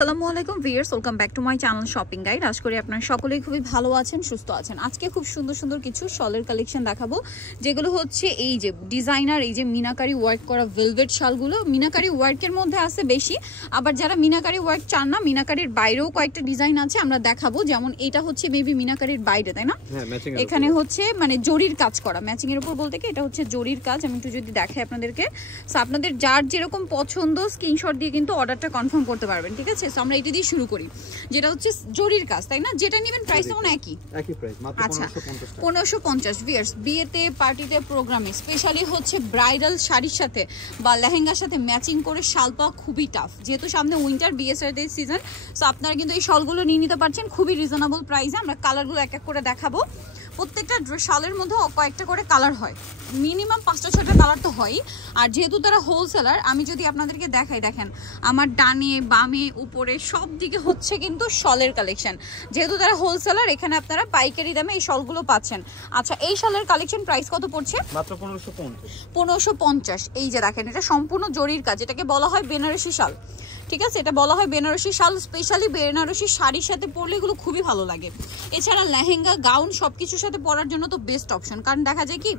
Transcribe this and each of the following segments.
আসসালামু আলাইকুম viewers, welcome back to my channel shopping guide. আশা করি আপনারা সকলেই খুবই ভালো আছেন, সুস্থ আছেন। আজকে খুব সুন্দর সুন্দর কিছু শলের কালেকশন দেখাবো, যেগুলো হচ্ছে এই যে ডিজাইনার, এই যে মিনাকারি ওয়ার্ক করা ভেলভেট শালগুলো। মিনাকারি ওয়ার্কের মধ্যে আছে বেশি, আবার যারা মিনাকারি ওয়ার্ক চান না, মিনাকারির বাইরেও কয়েকটা ডিজাইন আছে, আমরা দেখাবো। যেমন এটা হচ্ছে মেবি মিনাকারির বাইরে, তাই না? এখানে হচ্ছে মানে জরির কাজ করা, ম্যাচিং এর উপর বলতে কি এটা হচ্ছে জরির কাজ। আমি একটু যদি দেখাই আপনাদেরকে, সো আপনাদের যার যেরকম পছন্দ স্ক্রিনশট দিয়ে কিন্তু অর্ডারটা কনফার্ম করতে পারবেন, ঠিক আছে? সো আমরা এটা দিয়ে শুরু করি, যেটা হচ্ছে জরির কাজ, তাই না? যেটা নেবেন প্রাইস তখন একই প্রাইস, মাত্র 1550। ভিউয়ার্স, বিয়েতে, পার্টিতে, প্রোগ্রামে, স্পেশালি হচ্ছে ব্রাইডাল শাড়ির সাথে বা লেহেঙ্গার সাথে ম্যাচিং করে শাল পাওয়া খুবই টাফ, যেহেতু সামনে উইন্টার বিয়ের সিজন। সো আপনারা কিন্তু এই শালগুলো নিয়ে নিতে পারছেন খুবই রিজনেবল প্রাইসে। আমরা কালারগুলো এক এক করে দেখাবো। প্রত্যেকটা শালের মধ্যে কয়েকটা করে কালার হয়, মিনিমাম 5টা-6টা কালার তো হয়ই। আর যেহেতু তারা হোলসেলার, আমি যদি আপনাদেরকে দেখাই, দেখেন আমার ডানে বামে উপরে সব দিকে হচ্ছে কিন্তু শলের কালেকশন। যেহেতু তারা হোলসেলার, এখানে আপনারা পাইকারি দামে এই শলগুলো পাচ্ছেন। আচ্ছা, এই শালের কালেকশন প্রাইস কত পড়ছে? মাত্র 1550। 1550। এই যে দেখেন, এটা সম্পূর্ণ জরির কাজ, এটাকে বলা হয় বেনারসি শাল, ঠিক আছে? এটা বলা হয় বেনারসি শাল। স্পেশালি বেনারসি শাড়ির সাথে পরলে এগুলো খুবই ভালো লাগে। এছাড়া লেহেঙ্গা, গাউন সব কিছুর সাথে পরার জন্য তো বেস্ট অপশন। কারণ দেখা যায় কি,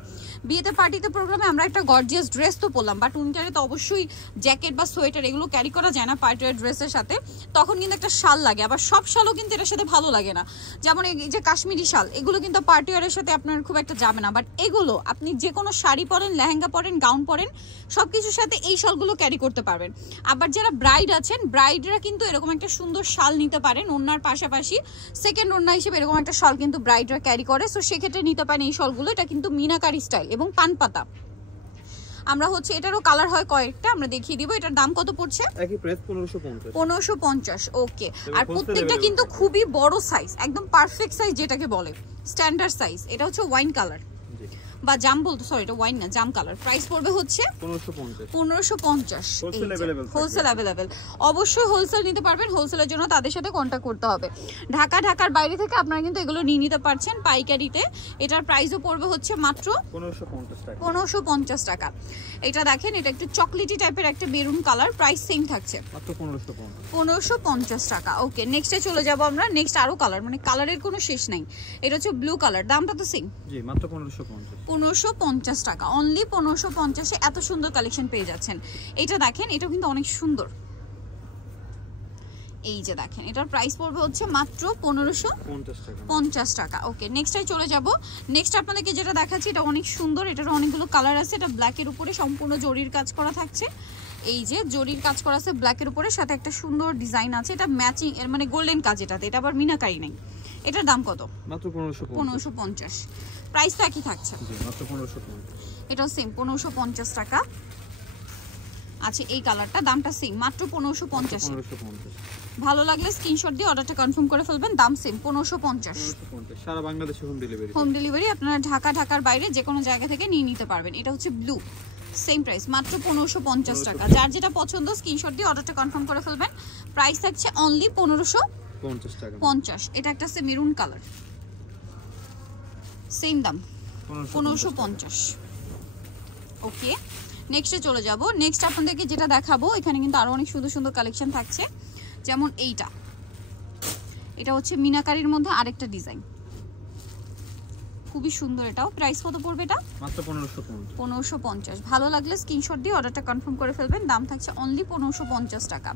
বিয়েতে, পার্টিতে, প্রোগ্রামে আমরা একটা গর্জিয়াস ড্রেস তো পরলাম, বাট উইন্টারে তো অবশ্যই জ্যাকেট বা সোয়েটার এগুলো ক্যারি করা যায় না পার্টি ওয়্যার ড্রেসের সাথে, তখন কিন্তু একটা শাল লাগে। আবার সব শালও কিন্তু এটার সাথে ভালো লাগে না। যেমন এই যে কাশ্মীরি শাল, এগুলো কিন্তু পার্টি ওয়্যারের সাথে আপনার খুব একটা যাবে না, বাট এগুলো আপনি যে কোনো শাড়ি পরেন, লেহেঙ্গা পরেন, গাউন পরেন, সব কিছুর সাথে এই শালগুলো ক্যারি করতে পারবেন। আবার যারা ব্রাইড আছেন, ব্রাইডরা কিন্তু এরকম একটা সুন্দর শাল নিতে পারেন, ওড়নার পাশাপাশি সেকেন্ড ওড়না হিসেবে এরকম একটা শাল কিন্তু ব্রাইডরা ক্যারি করে। সো সেক্ষেত্রে নিতে পারেন এই শালগুলো। এটা কিন্তু মিনাকারি স্টাইল এবং পানপাতা। আমরা হচ্ছে এটারও কালার হয় কয়েকটা, আমরা দেখিয়ে দিব। এটার দাম কত পড়ছে? একই প্রাইস 1550। 1550, ওকে। আর প্রত্যেকটা কিন্তু খুবই বড় সাইজ, একদম পারফেক্ট সাইজ যেটাকে বলে, স্ট্যান্ডার্ড সাইজ। এটা হচ্ছে ওয়াইন কালার বা জাম বলতো, সরি এটা ওয়াইন না, জাম কালার। প্রাইস পড়বে হচ্ছে 1550। হোলসেল অ্যাভেলেবেল, অবশ্যই হোলসেল নিতে পারবেন। হোলসেলের জন্য তাদের সাথে কন্ট্যাক্ট করতে হবে। ঢাকার বাইরে থেকে আপনারা কিন্তু এগুলো নিয়ে নিতে পারছেন পাইকারিতে। এটার প্রাইসও পড়বে হচ্ছে মাত্র 1550 টাকা। এটা দেখেন, এটা একটু চকলেটি টাইপের একটা বেরুন কালার, প্রাইস সেম থাকছে মাত্র 1550 টাকা। ওকে, নেক্সটে চলে যাব আমরা। নেক্সট আরো কালার, মানে কালারের কোনো শেষ নাই। এটা হচ্ছে ব্লু কালার, দামটা তো সেম, জি মাত্র 1550 টাকা। অনলি 1550-এ এত সুন্দর কালেকশন পেয়ে যাচ্ছেন। এটা দেখেন, এটা কিন্তু অনেক সুন্দর। এই যে দেখেন, এটার প্রাইস পড়বে হচ্ছে মাত্র 1550 টাকা। ওকে, নেক্সটে চলে যাব। নেক্সট আপনাদেরকে যেটা দেখাচ্ছি, এটা অনেক সুন্দর। এটার অনেকগুলো কালার আছে। এটা ব্ল্যাকের উপরে সম্পূর্ণ জরির কাজ করা থাকছে। এই যে জরির কাজ করা আছে ব্ল্যাকের উপরে, সাথে একটা সুন্দর ডিজাইন আছে। এটা ম্যাচিং এর মানে গোল্ডেন কাজ এটাতে, এটা আবার মিনাকারি নাই। এটার দাম কত? মাত্র 1550। প্রাইস তো একই থাকছে, জি মাত্র 1550। এটাও সেম 1550 টাকা। আচ্ছা, এই কালারটা দামটা সেম, মাত্র 1550। ভালো লাগলে স্ক্রিনশট দিয়ে অর্ডারটা কনফার্ম করে ফেলবেন। দাম সেম 1550। সারা বাংলাদেশে হোম ডেলিভারি আপনারা ঢাকার বাইরে যে কোনো জায়গা থেকে নিয়ে নিতে পারবেন। এটা হচ্ছে ব্লু, সেম প্রাইস মাত্র 1550 টাকা। যার যেটা পছন্দ স্ক্রিনশট দিয়ে অর্ডারটা কনফার্ম করে ফেলবেন। প্রাইস থাকছে অনলি 1550 টাকা। এটা একটা আছে মেরুন কালার, সেম দাম 1550। ওকে, নেক্সটে চলে যাব। নেক্সট আপনাদেরকে যেটা দেখাবো, এখানে কিন্তু আরো অনেক সুন্দর সুন্দর কালেকশন থাকছে। যেমন এটা হচ্ছে মিনাকারির মধ্যে আরেকটা ডিজাইন, খুবই সুন্দর। এটাও প্রাইস কত পড়বে? এটা মাত্র 1550। ভালো লাগলে স্ক্রিনশট দিয়ে অর্ডারটা কনফার্ম করে ফেলবেন। দাম থাকছে অনলি 1550 টাকা।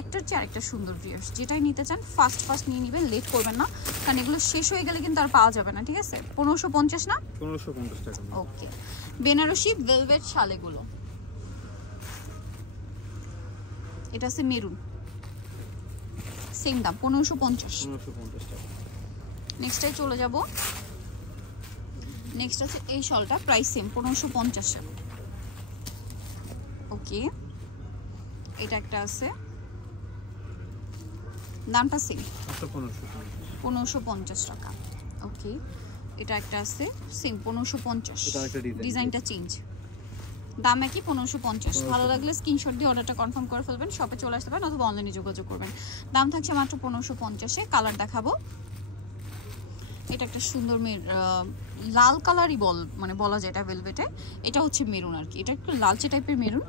একটার চেয়ে আরেকটা সুন্দর ভিউয়ার্স, যেটাই নিতে চান ফাস্ট নিয়ে নেবেন, লেট করবেন না, কারণ এগুলো শেষ হয়ে গেলে কিন্তু আর পাওয়া যাবে না, ঠিক আছে? 1550 না? 1550 টাকা। ওকে, বেনারসি ভেলভেট শাল এগুলো। এটা আছে মেরুন, সেম দাম 1550 টাকা। নেক্সটে চলে যাব। নেক্সট আছে এই শালটা, প্রাইস সেম 1550। ওকে, এটা একটা আছে, দামটা সেম 1550 টাকা। ওকে, এটা একটা আছে সেম 1550, ডিজাইনটা চেঞ্জ, দাম একই 1550। ভালো লাগলে স্ক্রিনশট দিয়ে অর্ডারটা কনফার্ম করে ফেলবেন। শপে চলে আসতে পারেন অথবা অনলাইনে যোগাযোগ করবেন। দাম থাকছে মাত্র 1550-এ। কালার দেখাবো। এটা একটা সুন্দর লাল কালারই বলা যায় এটা ভেলভেটে। এটা হচ্ছে মেরুন আর কি, এটা একটু লালচে টাইপের মেরুন।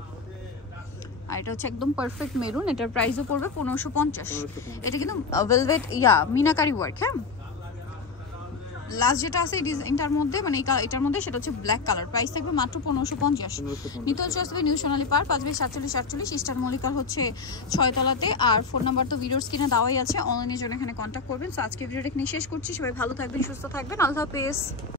আর এটা হচ্ছে একদম পারফেক্ট মেরুন, এটার প্রাইসও পড়বে 1550। 1550 এটা কিন্তু ভেলভেট মিনাকারি ওয়ার্ক। হ্যাঁ, লাস্ট যেটা আছে এই ডিজাইনটার মধ্যে মানে এটার মধ্যে সেটা হচ্ছে ব্ল্যাক কালার, প্রাইস থাকবে মাত্র 1550। নিতে হচ্ছে আসবে নিউ সোনালী পার 5/47 ইস্টার মল্লিকার হচ্ছে 6 তলাতে। আর ফোন নাম্বার তো ভিডিওর স্ক্রিনে দেওয়াই আছে, অনলাইনের জন্য এখানে কন্ট্যাক্ট করবেন। সো আজকে ভিডিওটা এখানে শেষ করছি, সবাই ভালো থাকবেন, সুস্থ থাকবেন, আল্লাহ হাফেজ।